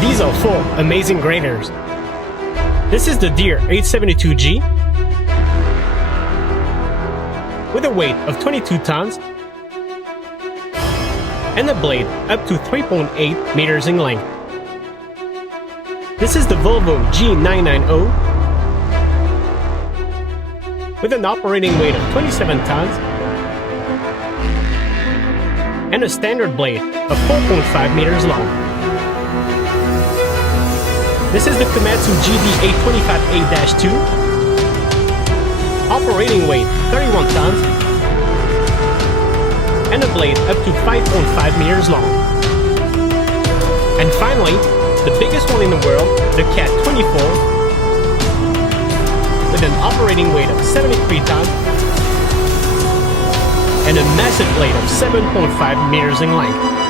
These are 4 amazing graders. This is the Deere 872G with a weight of 22 tons and a blade up to 3.8 meters in length. This is the Volvo G990 with an operating weight of 27 tons and a standard blade of 4.5 meters long. This is the Komatsu GD825A-2, operating weight 31 tons and a blade up to 5.5 meters long. And finally, the biggest one in the world, the Cat 24, with an operating weight of 73 tons and a massive blade of 7.5 meters in length.